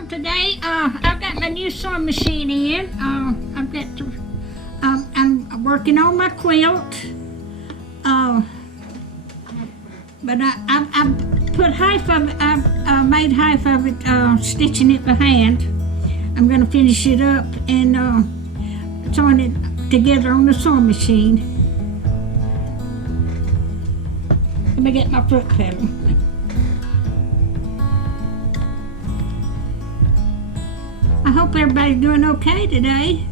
Well, today I've got my new sewing machine in. I've got to. I'm working on my quilt. But I put half of it. I made half of it stitching it by hand. I'm going to finish it up and sewing it together on the sewing machine. Let me get my foot pedal. I hope everybody's doing okay today.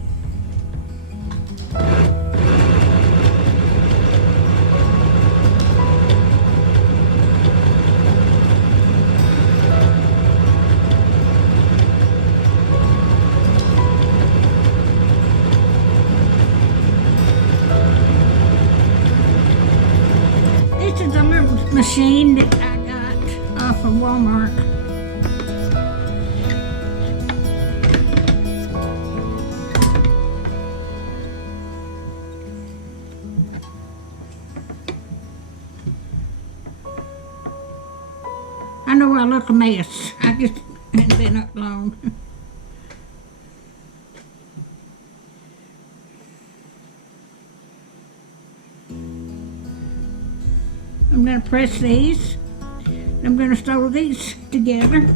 This is a little machine that I got off of Walmart. I know I look a mess. I just hadn't been up long. I'm going to press these. I'm going to sew these together.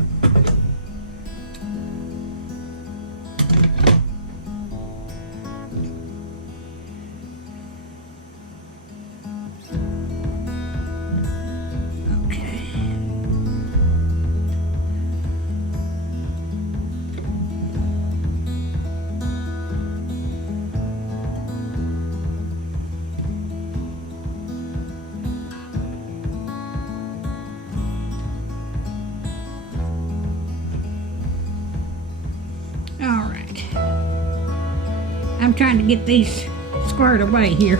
I'm trying to get these squared away here.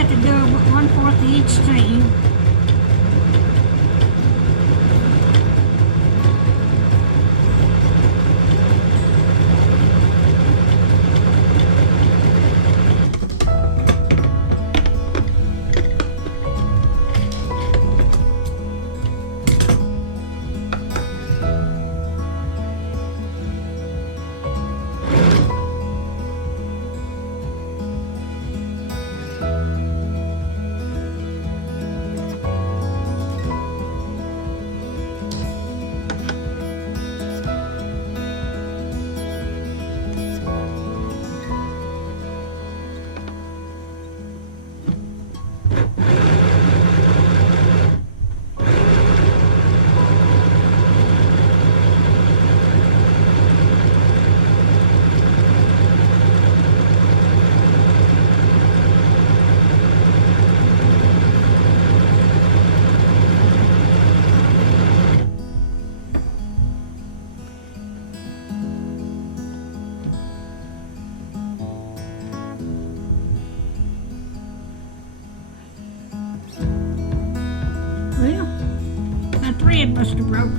To do 1/4 each seam. Well, my thread must have broke.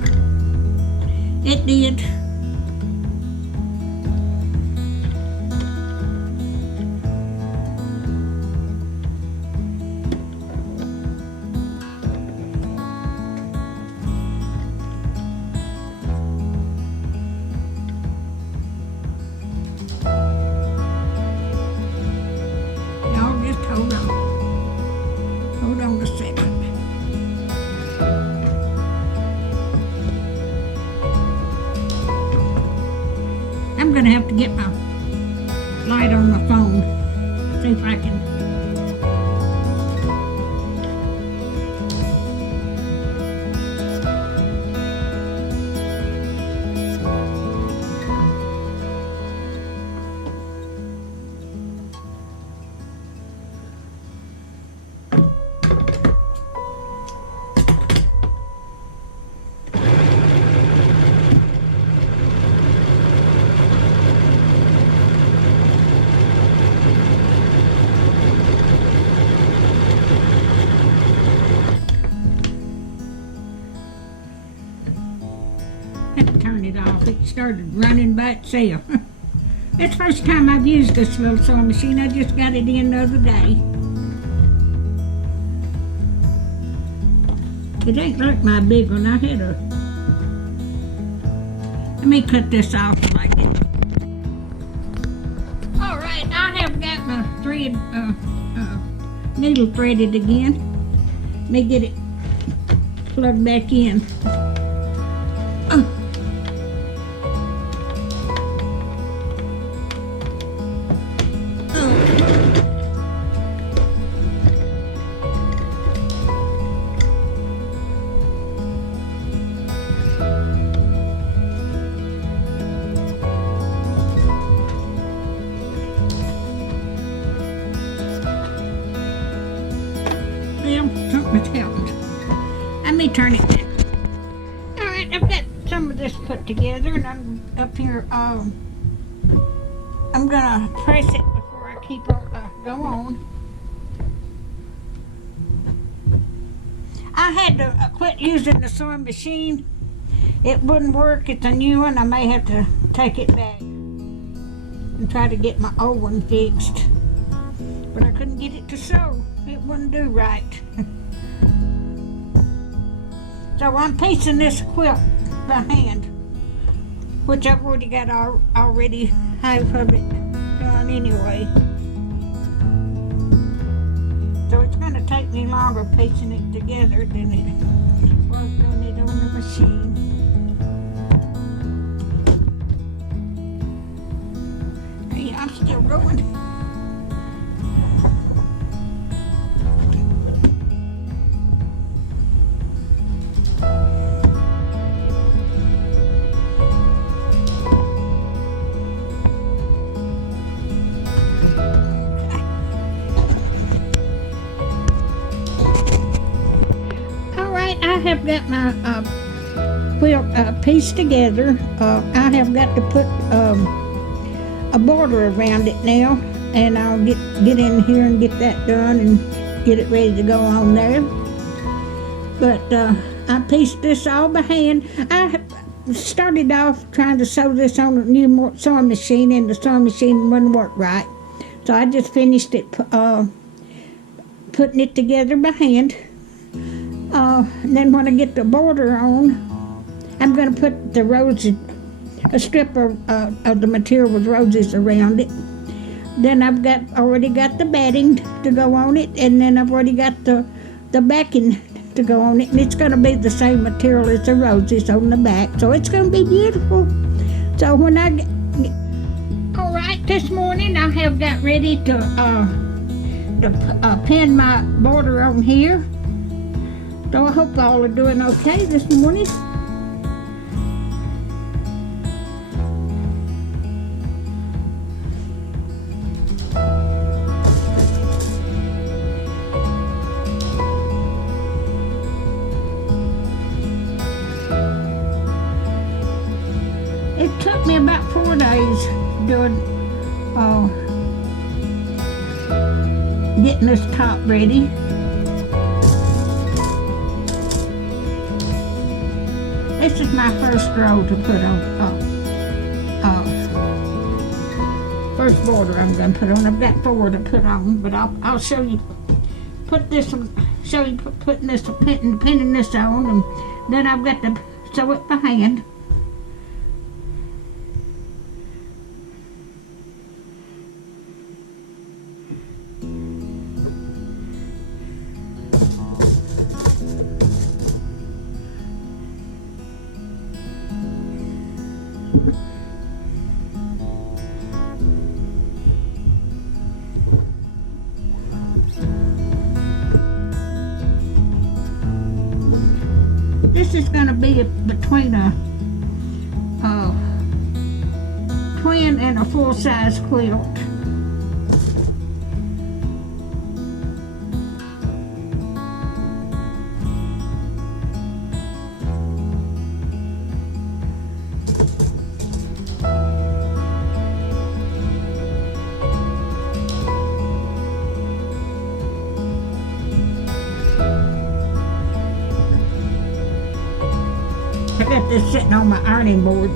It did. Y'all just hold on. Hold on a second. I'm gonna have to get my light on my phone. See if I can. turn it off. It started running by itself. It's the first time I've used this little sewing machine. I just got it in the other day. It ain't like my big one. I had a... Let me cut this off like it. Alright, I have got my thread, needle threaded again. Let me get it plugged back in. Something's happened. Let me turn it back. Alright, I've got some of this put together, and I'm up here, I'm gonna press it before I keep on, go on. I had to quit using the sewing machine. It wouldn't work. It's a new one. I may have to take it back and try to get my old one fixed. But I couldn't get it to sew. It wouldn't do right. So I'm piecing this quilt by hand, which I've already got already half of it done anyway. So it's going to take me longer piecing it together than it was doing it on the machine. Hey, I'm still going. I have got my quilt pieced together. I have got to put a border around it now, and I'll get in here and get that done and get it ready to go on there. But I pieced this all by hand. I started off trying to sew this on a new sewing machine, and the sewing machine wouldn't work right. So I just finished it putting it together by hand. And then when I get the border on, I'm going to put the roses, a strip of the material with roses around it. Then I've already got the batting to go on it, and then I've already got the backing to go on it. And it's going to be the same material as the roses on the back, so it's going to be beautiful. So when I get... All right, this morning I have got ready to pin my border on here. So I hope all are doing okay this morning. It took me about 4 days doing getting this top ready. This is my first row to put on, first border I'm going to put on. I've got 4 to put on, but I'll show you, putting this on, pinning this on, and then I've got to sew it by hand. This is going to be between a twin and a full-size quilt. I got this sitting on my ironing board.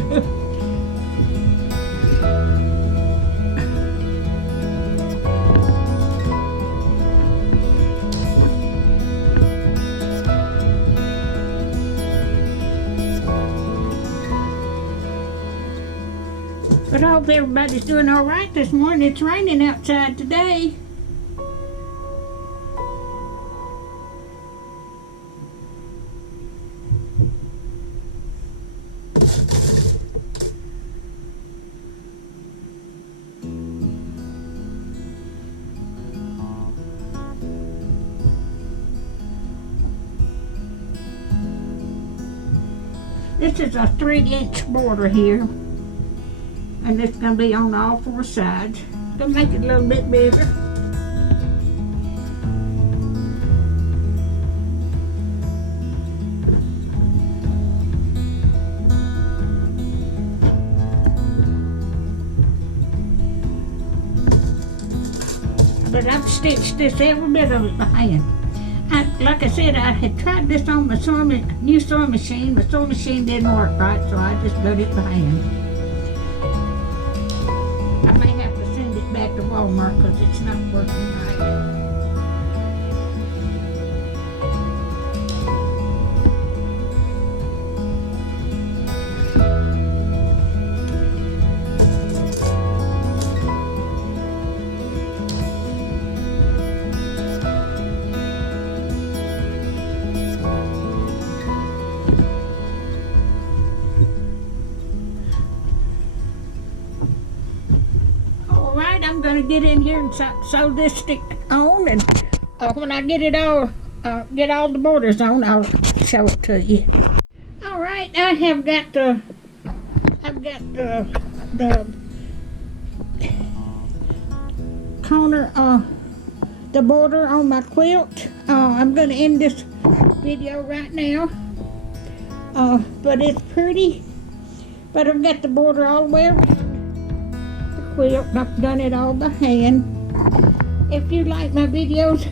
But I hope everybody's doing all right this morning. It's raining outside today. This is a 3-inch border here, and it's going to be on all 4 sides. Going to make it a little bit bigger. But I've stitched this every bit of it by hand. Like I said, I had tried this on my new sewing machine. My sewing machine didn't work right, so I just did it by hand. I may have to send it back to Walmart because it's not working right. I'm going to get in here and sew this stick on, and when I get it all, get all the borders on, I'll show it to you. All right, I've got the corner, the border on my quilt. I'm going to end this video right now, but it's pretty. But I've got the border all the way around. Quilt. I've done it all by hand. If you like my videos,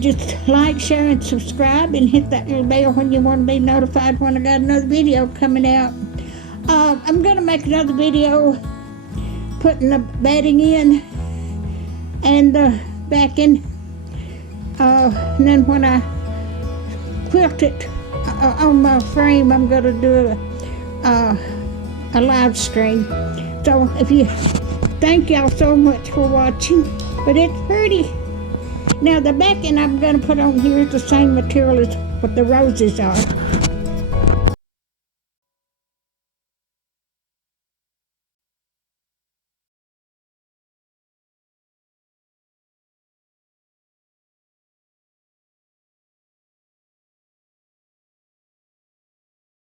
just like, share, and subscribe, and hit that little bell when you want to be notified when I got another video coming out. I'm going to make another video putting the batting in and the backing, and then when I quilt it on my frame, I'm going to do a live stream. So thank y'all so much for watching. But it's pretty. Now the backing I'm going to put on here is the same material as what the roses are.